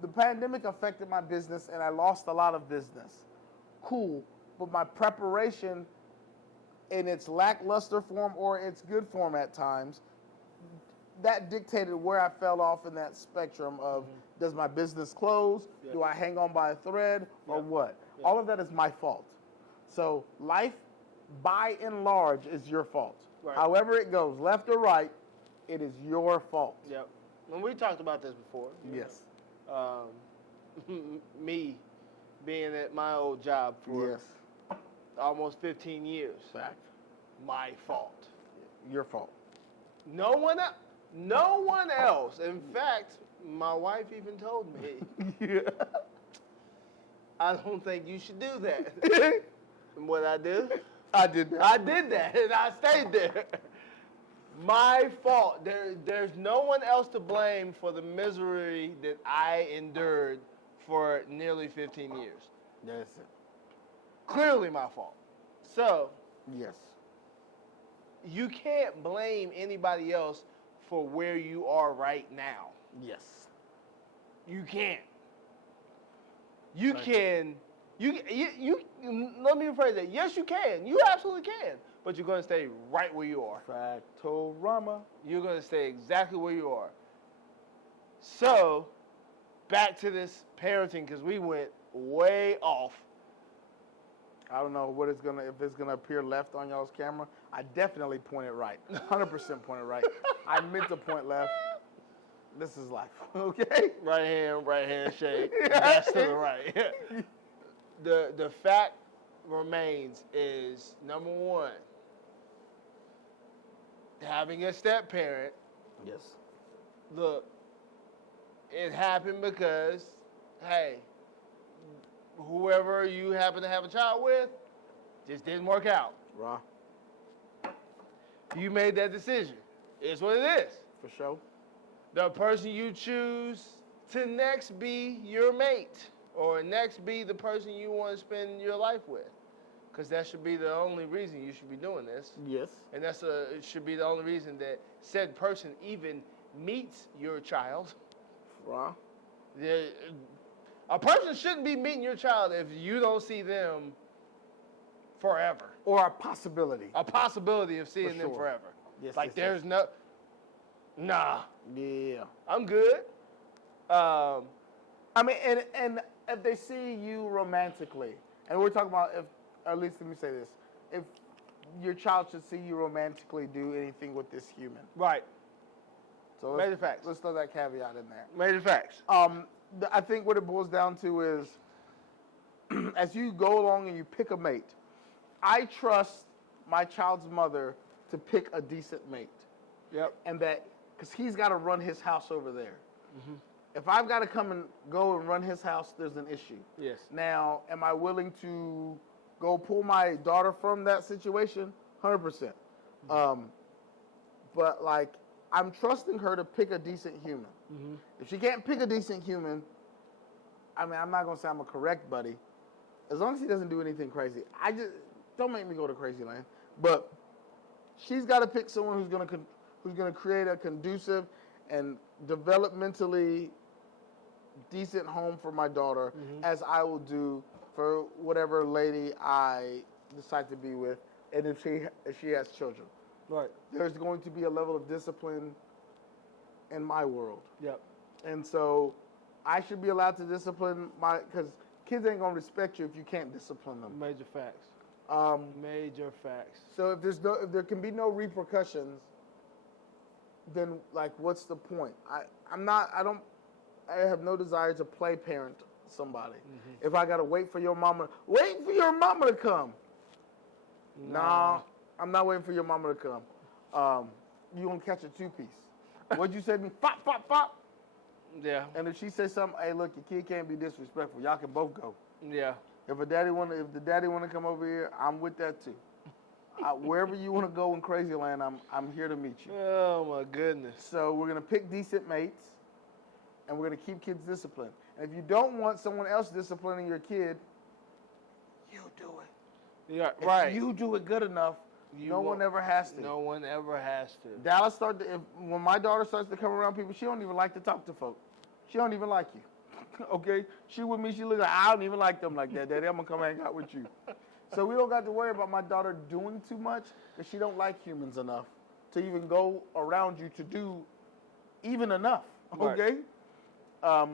The pandemic affected my business, and I lost a lot of business. Cool, but my preparation in its lackluster form or its good form at times, that dictated where I fell off in that spectrum of does my business close? Yeah. Do I hang on by a thread or Yeah. what? Yeah. All of that is my fault. So life, by and large, is your fault. Right. However it goes, left or right, it is your fault. Yep. And we talked about this before. Yes. Me being at my old job for Yes. almost 15 years. Fact. My fault. Your fault. No one else. In fact, my wife even told me, Yeah. I don't think you should do that. And what I did? I did that. I did that, and I stayed there. My fault. There's no one else to blame for the misery that I endured for nearly 15 years. That's it. Clearly my fault. So, Yes. you can't blame anybody else for where you are right now. Yes. You can't. You Right. can. You. Let me rephrase that. Yes, you can. You absolutely can. But you're going to stay right where you are. Factorama. You're going to stay exactly where you are. So, back to this parenting because we went way off. I don't know what it's gonna if it's gonna appear left on y'all's camera. I definitely pointed right. 100% pointed right. I meant to point left. This is life. Okay? Right hand shake. That's to the right. The fact remains is number one, having a step parent. Yes. Look, it happened because, hey, whoever you happen to have a child with just didn't work out. Raw. You made that decision. It's what it is. For sure. The person you choose to next be your mate or next be the person you want to spend your life with. Because that should be the only reason you should be doing this. Yes. And it should be the only reason that said person even meets your child. Raw. A person shouldn't be meeting your child if you don't see them forever. Or a possibility. A possibility of seeing For them sure. forever. Yes, Like yes, there's no, nah, Yeah. I'm good. I mean, and if they see you romantically, and we're talking about if, or at least let me say this, if your child should see you romantically do anything with this human. Right. So Major facts. let's throw that caveat in there. Major facts. I think what it boils down to is, as you go along and you pick a mate, I trust my child's mother to pick a decent mate. Yep. And that, because he's got to run his house over there. Mm-hmm. If I've got to come and go and run his house, there's an issue. Yes. Now, am I willing to go pull my daughter from that situation? 100%. But, like, I'm trusting her to pick a decent human. Mm-hmm. If she can't pick a decent human, I mean, I'm not going to say I'm a correct buddy. As long as he doesn't do anything crazy. Don't make me go to crazy land. But she's got to pick someone who's going to create a conducive and developmentally decent home for my daughter, as I will do for whatever lady I decide to be with, and if she has children. Right. There's going to be a level of discipline in my world. Yep. And so I should be allowed to discipline because kids ain't going to respect you if you can't discipline them. Major facts. Major facts. So if there can be no repercussions, then like what's the point? I have no desire to play parent somebody. If I gotta wait for your mama to come. Nah, I'm not waiting for your mama to come. You gonna catch a 2-piece. What'd you say to me? Pop, pop, pop. Yeah. And if she says something, hey, look, your kid can't be disrespectful. Y'all can both go. Yeah. If the daddy wanna come over here, I'm with that too. Wherever you wanna go in Crazy Land, I'm here to meet you. Oh my goodness. So we're gonna pick decent mates, and we're gonna keep kids disciplined. And if you don't want someone else disciplining your kid, you do it. Yeah. If Right. you do it good enough, No one ever has to. No one ever has to. Dallas when my daughter starts to come around people, she don't even like to talk to folk. She don't even like you. Okay? She with me, she look like, I don't even like them like that, Daddy. I'm gonna come hang out with you. So we don't got to worry about my daughter doing too much because she don't like humans enough to even go around you to do even enough. Okay? Right.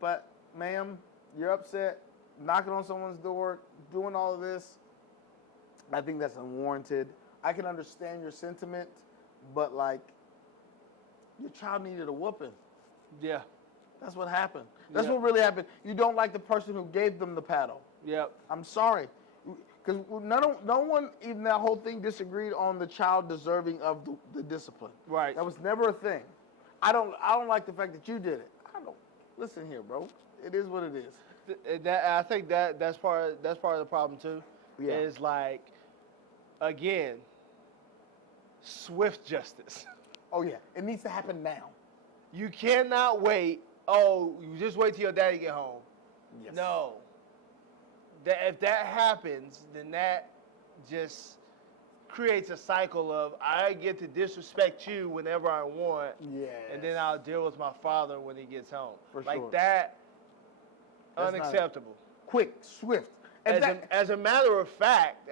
But ma'am, you're upset, knocking on someone's door, doing all of this. I think that's unwarranted. I can understand your sentiment, but like, your child needed a whooping. Yeah. That's what happened. That's Yep. what really happened. You don't like the person who gave them the paddle. Yep. I'm sorry. Because no one, even that whole thing, disagreed on the child deserving of the discipline. Right. That was never a thing. I don't like the fact that you did it. Listen here, bro. It is what it is. I think that's part of the problem too. Yeah. Is like, again, swift justice. Oh yeah, it needs to happen now. You cannot wait. Oh, you just wait till your daddy get home. Yes. No. If that happens, then that just creates a cycle of I get to disrespect you whenever I want, Yeah. and then I'll deal with my father when he gets home. For like sure. that, That's not- unacceptable. Quick, swift. And As a matter of fact,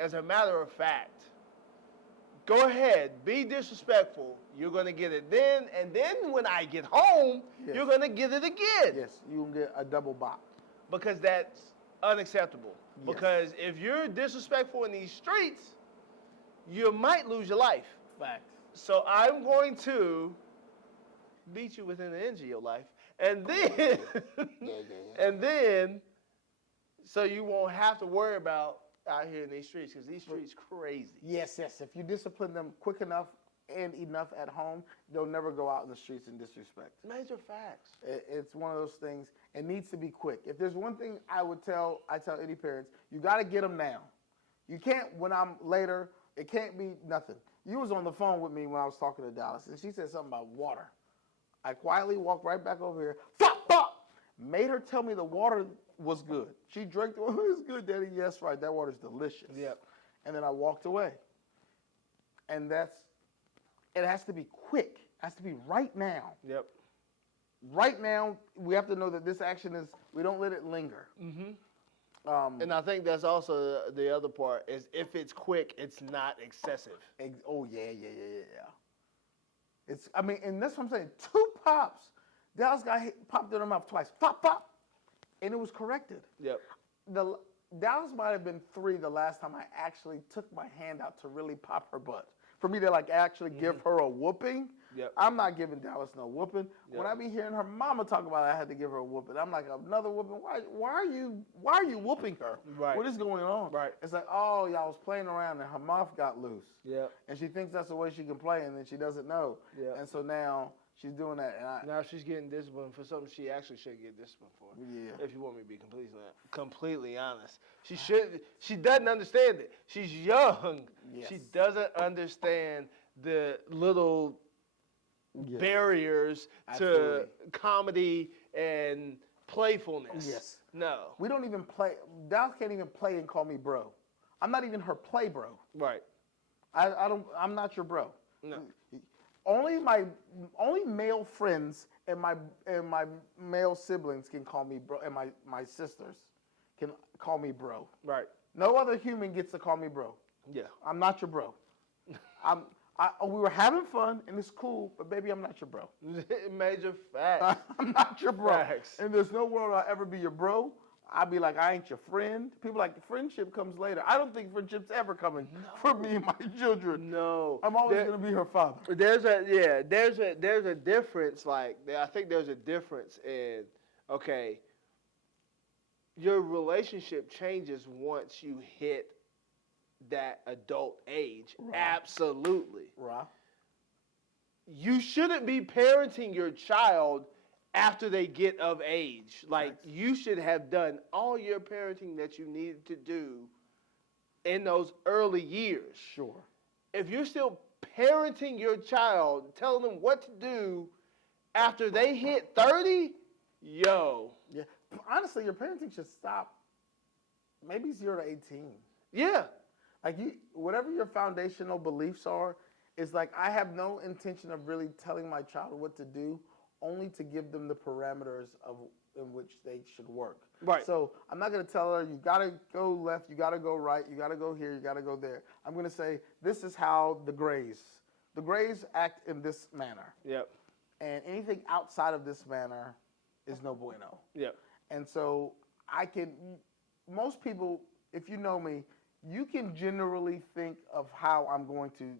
go ahead, be disrespectful. You're gonna get it then, and then when I get home, Yes. you're gonna get it again. yes, you will get a double bop. Because that's unacceptable. Yes. Because if you're disrespectful in these streets, you might lose your life. Facts. So I'm going to beat you within the inch of your life, and then, and then, so you won't have to worry about out here in these streets, because these streets crazy. Yes. If you discipline them quick enough and enough at home, they'll never go out in the streets and disrespect. Major facts. It's one of those things. It needs to be quick. If there's one thing I tell any parents, you got to get them now. You can't, when I'm later, it can't be nothing. You was on the phone with me when I was talking to Dallas, and she said something about water. I quietly walked right back over here, made her tell me the water was good. She drank the water. It was good, Daddy. Yes, right. That water's delicious. Yep. And then I walked away. And it has to be quick. It has to be right now. Yep. Right now, we have to know that this action we don't let it linger. Mm-hmm. And I think that's also the other part is if it's quick, it's not excessive. Oh, yeah. And that's what I'm saying. 2 pops. Dallas got popped in her mouth twice. Pop. And it was corrected. Yep. Dallas might have been 3 the last time I actually took my hand out to really pop her butt. For me to like actually give her a whooping, Yep. I'm not giving Dallas no whooping. Yep. When I be hearing her mama talk about I had to give her a whooping, I'm like, another whooping? Why are you whooping her? Right. What is going on? Right. It's like, oh, y'all was playing around and her mouth got loose. Yep. And she thinks that's the way she can play, and then she doesn't know. Yep. And so now she's doing that. And Now she's getting disciplined for something she actually should get disciplined for. Yeah. If you want me to be completely honest, she doesn't understand it. She's young. Yes. She doesn't understand the little Yes. barriers Absolutely. to comedy and playfulness. Yes. No. We don't even play. Dallas can't even play and call me bro. I'm not even her play bro. Right. I'm not your bro. No. Only male friends and my male siblings can call me bro, and my sisters can call me bro. Right. No other human gets to call me bro. Yeah. I'm not your bro. We were having fun and it's cool, but baby, I'm not your bro. Major fact. I'm not your bro. Facts. And there's no world I'll ever be your bro. I'll be like, I ain't your friend. People like, friendship comes later. I don't think friendship's ever coming for me and my children. No. I'm always going to be her father. There's a difference. Like I think there's a difference in your relationship changes once you hit that adult age. Right. Absolutely. Right. You shouldn't be parenting your child after they get of age. Like you should have done all your parenting that you needed to do in those early years. Sure. If you're still parenting your child, telling them what to do after they hit 30, yo. Yeah. Honestly, your parenting should stop maybe 0 to 18. Yeah. Like whatever your foundational beliefs are, is like I have no intention of really telling my child what to do, only to give them the parameters in which they should work. Right. So I'm not going to tell her you got to go left, you got to go right, you got to go here, you got to go there. I'm going to say this is how the Grays act in this manner, Yep. and anything outside of this manner is no bueno. Yep. And so most people, if you know me, you can generally think of how I'm going to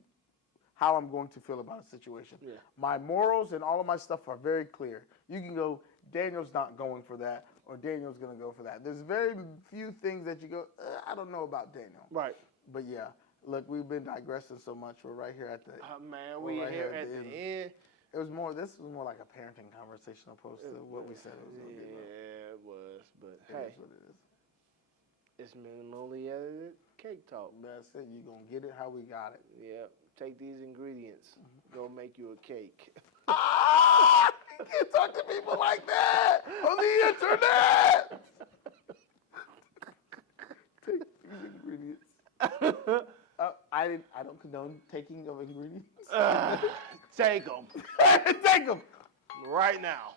feel about a situation. Yeah. My morals and all of my stuff are very clear. You can go, Daniel's not going for that, or Daniel's going to go for that. There's very few things that you go, I don't know about Daniel. Right. But yeah, look, we've been digressing so much. We're right here at the. Man, we're we right here at the end. This was more like a parenting conversation opposed to what we said it was going to be. Yeah, it was. But It hey, is what it is. it's minimally edited cake talk. That's it. You're going to get it how we got it. Yep. Take these ingredients. Go make you a cake. Ah! You can't talk to people like that on the internet. Take these ingredients. I don't condone taking of ingredients. Take them Take them. right now.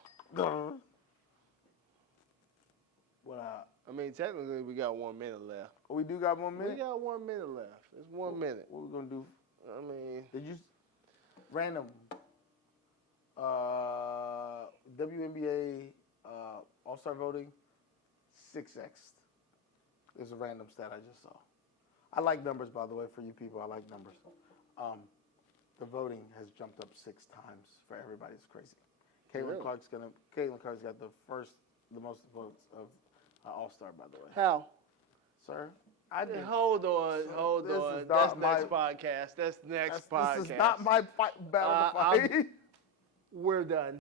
Well, I mean, technically, we got 1 minute left. We do got 1 minute. We got 1 minute left. It's 1 minute. What we gonna do? I mean, Did you random? WNBA All-Star voting 6x. There's a random stat I just saw. I like numbers, by the way, for you people. I like numbers. The voting has jumped up 6 times for everybody. It's crazy. Caitlin Really? Clark's got the most votes of All-Star, by the way. how? Sir, Hold on. This is That's not next podcast. That's next This podcast. is not my battle to I'll- fight. We're done.